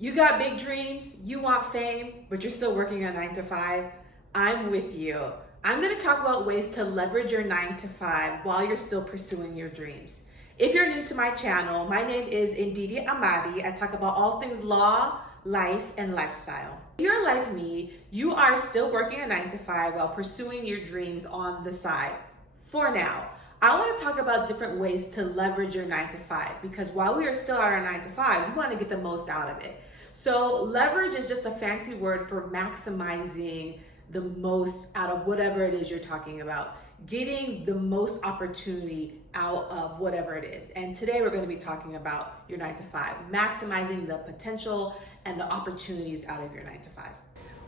You got big dreams, you want fame, but you're still working a 9 to 5. I'm with you. I'm going to talk about ways to leverage your 9 to 5 while you're still pursuing your dreams. If you're new to my channel, my name is Ndidi Amadi. I talk about all things law, life, and lifestyle. If you're like me, you are still working a 9 to 5 while pursuing your dreams on the side. For now, I want to talk about different ways to leverage your 9 to 5 because while we are still at our 9 to 5, we want to get the most out of it. So leverage is just a fancy word for maximizing the most out of whatever it is you're talking about, getting the most opportunity out of whatever it is. And today we're going to be talking about your 9 to 5, maximizing the potential and the opportunities out of your 9 to 5.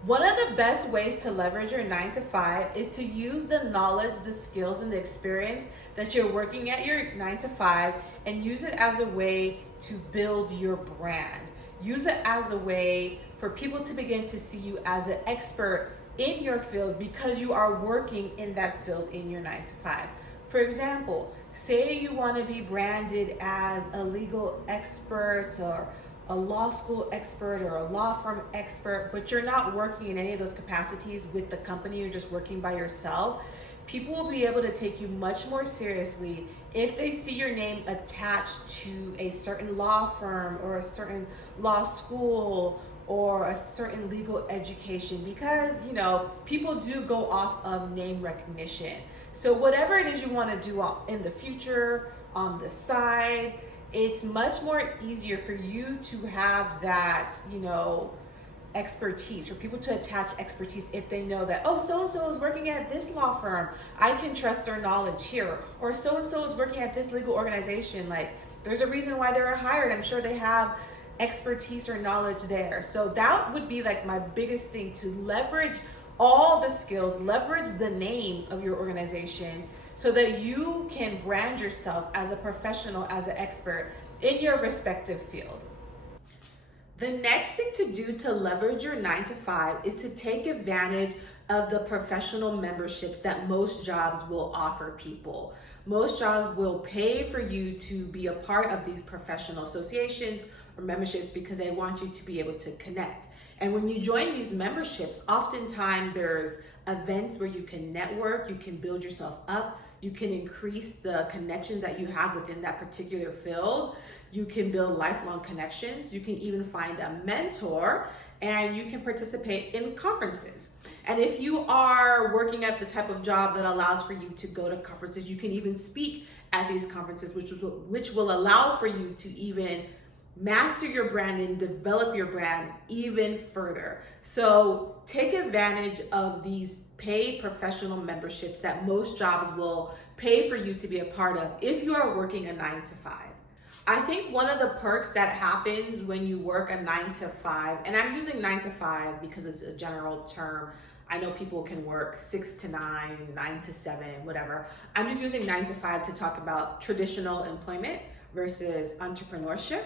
One of the best ways to leverage your 9 to 5 is to use the knowledge, the skills, and the experience that you're working at your 9 to 5 and use it as a way to build your brand. Use it as a way for people to begin to see you as an expert in your field because you are working in that field in your 9 to 5. For example, say you want to be branded as a legal expert or a law school expert or a law firm expert, but you're not working in any of those capacities with the company, you're just working by yourself. People will be able to take you much more seriously if they see your name attached to a certain law firm or a certain law school or a certain legal education because, people do go off of name recognition. So whatever it is you want to do in the future, on the side, it's much more easier for you to have that, expertise, for people to attach expertise if they know that, oh, so-and-so is working at this law firm, I can trust their knowledge here, or so-and-so is working at this legal organization, like there's a reason why they were hired, I'm sure they have expertise or knowledge there. So that would be like my biggest thing, to leverage all the skills, leverage the name of your organization so that you can brand yourself as a professional, as an expert in your respective field. The next thing to do to leverage your 9 to 5 is to take advantage of the professional memberships that most jobs will offer people. Most jobs will pay for you to be a part of these professional associations or memberships because they want you to be able to connect. And when you join these memberships, oftentimes there's events where you can network, you can build yourself up, you can increase the connections that you have within that particular field. You can build lifelong connections. You can even find a mentor, and you can participate in conferences. And if you are working at the type of job that allows for you to go to conferences, you can even speak at these conferences, which will allow for you to even master your brand and develop your brand even further. So take advantage of these paid professional memberships that most jobs will pay for you to be a part of if you are working a 9 to 5. I think one of the perks that happens when you work a 9 to 5, and I'm using 9 to 5 because it's a general term. I know people can work 6 to 9, 9 to 7, whatever. I'm just using 9 to 5 to talk about traditional employment versus entrepreneurship.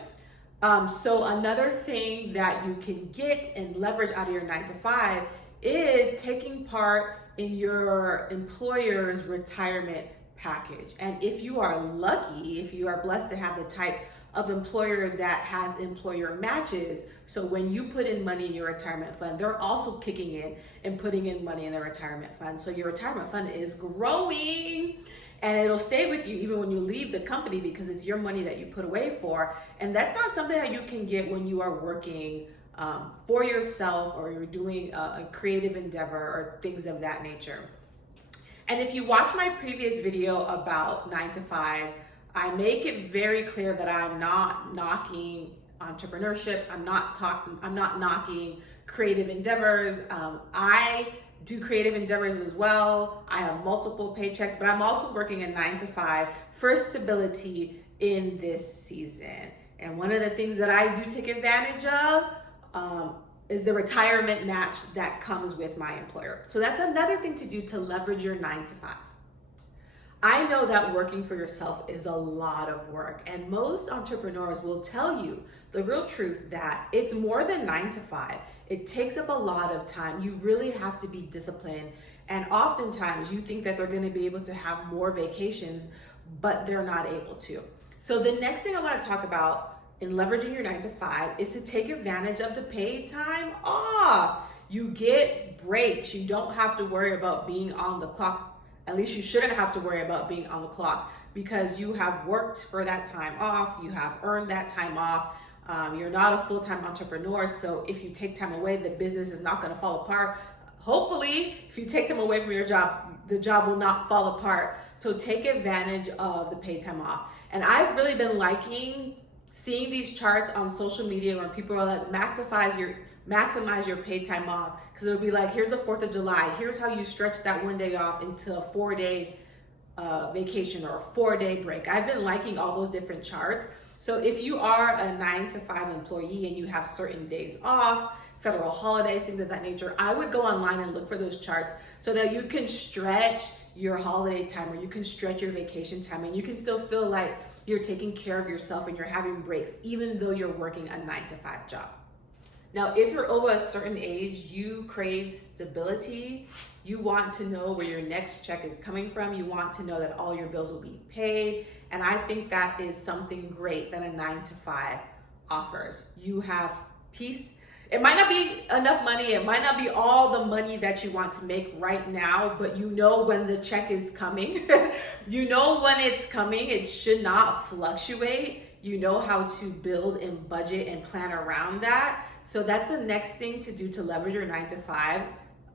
So another thing that you can get and leverage out of your 9 to 5 is taking part in your employer's retirement package. And if you are lucky, if you are blessed to have the type of employer that has employer matches, so when you put in money in your retirement fund, they're also kicking in and putting in money in their retirement fund. So your retirement fund is growing and it'll stay with you even when you leave the company because it's your money that you put away for. And that's not something that you can get when you are working for yourself or you're doing a creative endeavor or things of that nature. And if you watch my previous video about 9 to 5, I make it very clear that I'm not knocking entrepreneurship. I'm not knocking creative endeavors. I do creative endeavors as well. I have multiple paychecks, but I'm also working a 9 to 5 for stability in this season. And one of the things that I do take advantage of is the retirement match that comes with my employer. So that's another thing to do to leverage your 9 to 5. I know that working for yourself is a lot of work, and most entrepreneurs will tell you the real truth that it's more than 9 to 5. It takes up a lot of time. You really have to be disciplined, and oftentimes you think that they're going to be able to have more vacations, but they're not able to. So the next thing I want to talk about in leveraging your 9 to 5 is to take advantage of the paid time off. You get breaks. You don't have to worry about being on the clock. At least you shouldn't have to worry about being on the clock, because you have worked for that time off. You have earned that time off. You're not a full-time entrepreneur, so if you take time away, the business is not going to fall apart. Hopefully, if you take time away from your job, the job will not fall apart. So take advantage of the paid time off. And I've really been liking seeing these charts on social media where people are like, maximize your paid time off, because it'll be like, here's the 4th of July, here's how you stretch that one day off into a 4-day vacation or a 4-day break. I've been liking all those different charts. So if you are a 9 to 5 employee and you have certain days off, federal holidays, things of that nature, I would go online and look for those charts so that you can stretch your holiday time, or you can stretch your vacation time, and you can still feel like you're taking care of yourself and you're having breaks, even though you're working a 9 to 5 job. Now, if you're over a certain age, you crave stability. You want to know where your next check is coming from. You want to know that all your bills will be paid. And I think that is something great that a 9 to 5 offers. You have peace. It might not be enough money. It might not be all the money that you want to make right now, but you know when the check is coming. You know when it's coming. It should not fluctuate. You know how to build and budget and plan around that. So that's the next thing to do to leverage your 9 to 5.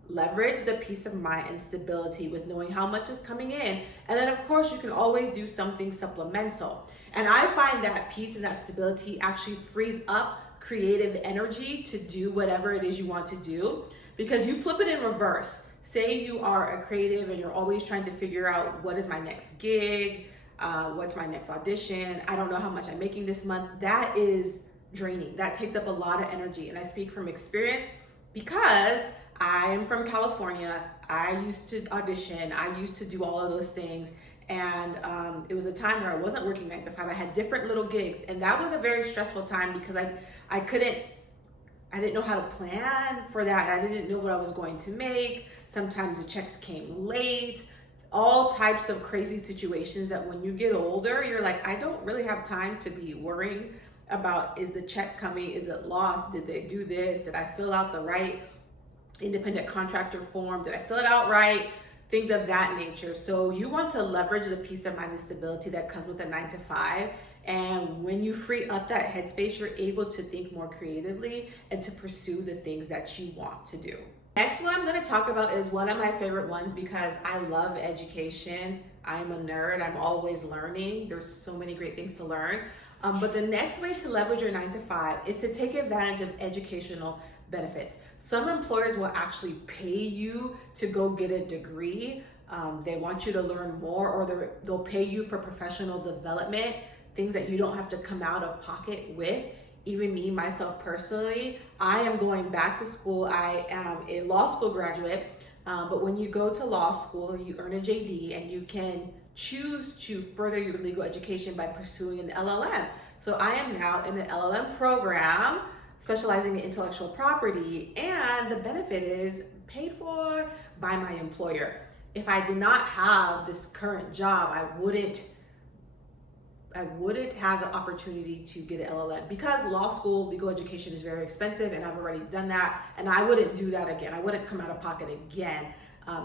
Leverage the peace of mind and stability with knowing how much is coming in. And then of course you can always do something supplemental. And I find that peace and that stability actually frees up creative energy to do whatever it is you want to do, because you flip it in reverse. Say you are a creative and you're always trying to figure out, what is my next gig? What's my next audition? I don't know how much I'm making this month. That is draining. That takes up a lot of energy. And I speak from experience because I am from California. I used to audition. I used to do all of those things. And it was a time where I wasn't working 9 to 5. I had different little gigs. And that was a very stressful time because I didn't know how to plan for that. I didn't know what I was going to make. Sometimes the checks came late. All types of crazy situations that when you get older, you're like, I don't really have time to be worrying about, is the check coming? Is it lost? Did they do this? Did I fill out the right independent contractor form? Did I fill it out right? Things of that nature. So you want to leverage the peace of mind and stability that comes with a 9 to 5. And when you free up that headspace, you're able to think more creatively and to pursue the things that you want to do. Next one I'm going to talk about is one of my favorite ones because I love education. I'm a nerd. I'm always learning. There's so many great things to learn. But the next way to leverage your 9 to 5 is to take advantage of educational benefits. Some employers will actually pay you to go get a degree. They want you to learn more, or they'll pay you for professional development, things that you don't have to come out of pocket with. Even me, myself personally, I am going back to school. I am a law school graduate, but when you go to law school, you earn a JD and you can choose to further your legal education by pursuing an LLM. So I am now in an LLM program specializing in intellectual property, and the benefit is paid for by my employer. If I did not have this current job, I wouldn't have the opportunity to get an LLM, because law school legal education is very expensive, and I've already done that, and I wouldn't do that again. I wouldn't come out of pocket again.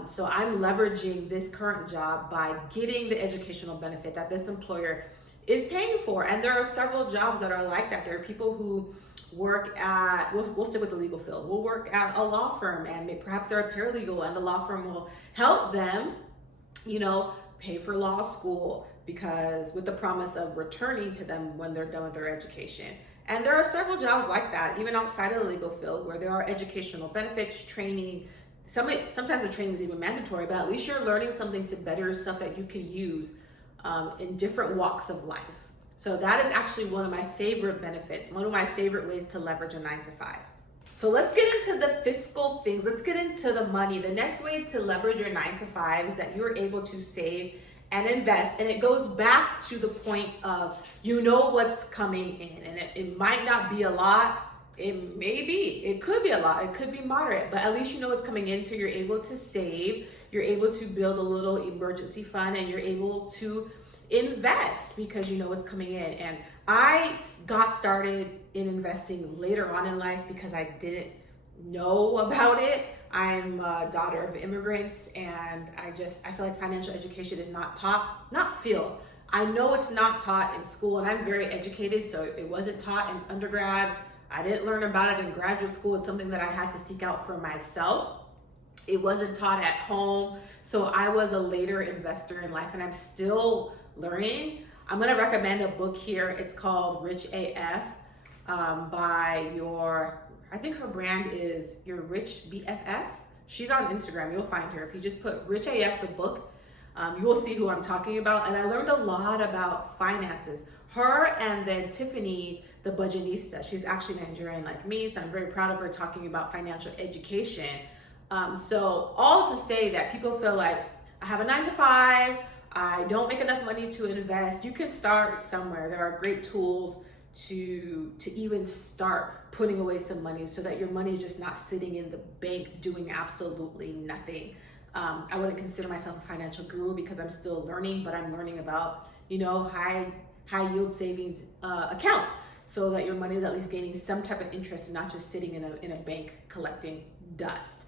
So I'm leveraging this current job by getting the educational benefit that this employer is paying for. And there are several jobs that are like that. There are people who work at, we'll stick with the legal field, we'll work at a law firm, and perhaps they're a paralegal, and the law firm will help them, pay for law school, because with the promise of returning to them when they're done with their education. And there are several jobs like that, even outside of the legal field, where there are educational benefits, training. Sometimes the training is even mandatory, but at least you're learning something to better yourself that you can use in different walks of life. So that is actually one of my favorite benefits, one of my favorite ways to leverage a 9 to 5. So let's get into the fiscal things. Let's get into the money. The next way to leverage your 9 to 5 is that you're able to save and invest. And it goes back to the point of, what's coming in. And it might not be a lot. It may be. It could be a lot. It could be moderate. But at least you know what's coming in. So you're able to save. You're able to build a little emergency fund. And you're able to invest because you know what's coming in. And I got started in investing later on in life because I didn't know about it. I'm a daughter of immigrants, and I feel like financial education is not taught, I know it's not taught in school, and I'm very educated, so it wasn't taught in undergrad. I didn't learn about it in graduate school. It's something that I had to seek out for myself. It wasn't taught at home, so I was a later investor in life, and I'm still learning. I'm gonna recommend a book here. It's called Rich AF I think her brand is Your Rich BFF. She's on Instagram, you'll find her. If you just put Rich AF, the book, you will see who I'm talking about. And I learned a lot about finances. Her and then Tiffany, the Budgetnista. She's actually Nigerian like me, so I'm very proud of her talking about financial education. So all to say that people feel like, I have a 9 to 5, I don't make enough money to invest. You can start somewhere. There are great tools to even start putting away some money so that your money is just not sitting in the bank doing absolutely nothing. I wouldn't consider myself a financial guru because I'm still learning, but I'm learning about, high yield savings accounts so that your money is at least gaining some type of interest and not just sitting in a bank collecting dust.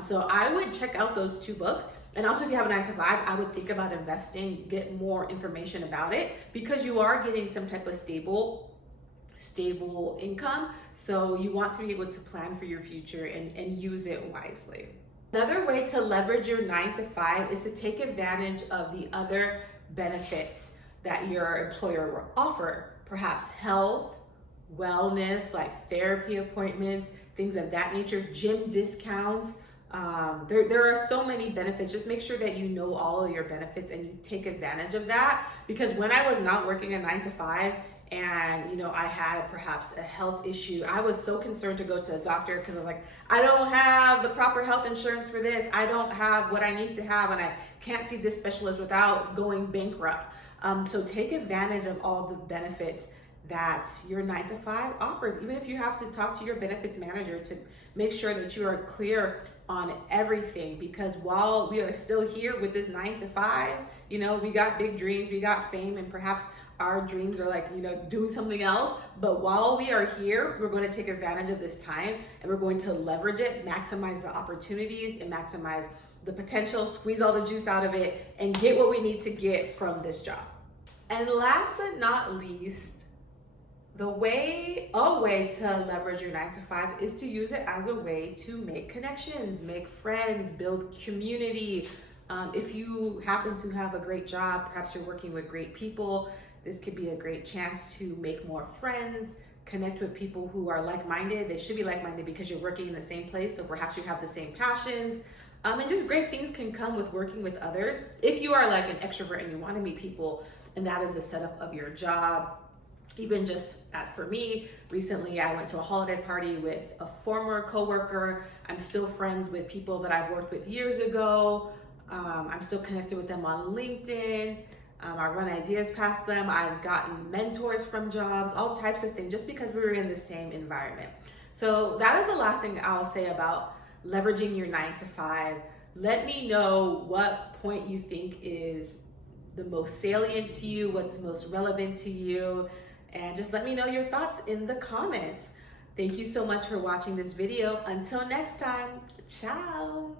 So I would check out those 2 books. And also, if you have a 9 to 5, I would think about investing, get more information about it, because you are getting some type of stable income. So you want to be able to plan for your future and use it wisely. Another way to leverage your 9 to 5 is to take advantage of the other benefits that your employer will offer. Perhaps health, wellness, like therapy appointments, things of that nature, gym discounts. There are so many benefits. Just make sure that you know all of your benefits and you take advantage of that. Because when I was not working a 9 to 5 and I had perhaps a health issue, I was so concerned to go to a doctor because I was like, I don't have the proper health insurance for this. I don't have what I need to have, and I can't see this specialist without going bankrupt. So take advantage of all the benefits that your 9 to 5 offers, even if you have to talk to your benefits manager to make sure that you are clear on everything. Because while we are still here with this 9 to 5, we got big dreams, we got fame, and perhaps our dreams are like, doing something else. But while we are here, we're going to take advantage of this time and we're going to leverage it, maximize the opportunities and maximize the potential, squeeze all the juice out of it, and get what we need to get from this job. And last but not least, a way to leverage your 9 to 5 is to use it as a way to make connections, make friends, build community. If you happen to have a great job, perhaps you're working with great people, this could be a great chance to make more friends, connect with people who are like-minded. They should be like-minded because you're working in the same place, so perhaps you have the same passions. And just great things can come with working with others. If you are like an extrovert and you want to meet people, and that is the setup of your job. Even just for me, recently I went to a holiday party with a former coworker. I'm still friends with people that I've worked with years ago. I'm still connected with them on LinkedIn. I run ideas past them. I've gotten mentors from jobs, all types of things, just because we were in the same environment. So that is the last thing I'll say about leveraging your 9 to 5. Let me know what point you think is the most salient to you, what's most relevant to you, and just let me know your thoughts in the comments. Thank you so much for watching this video. Until next time, ciao.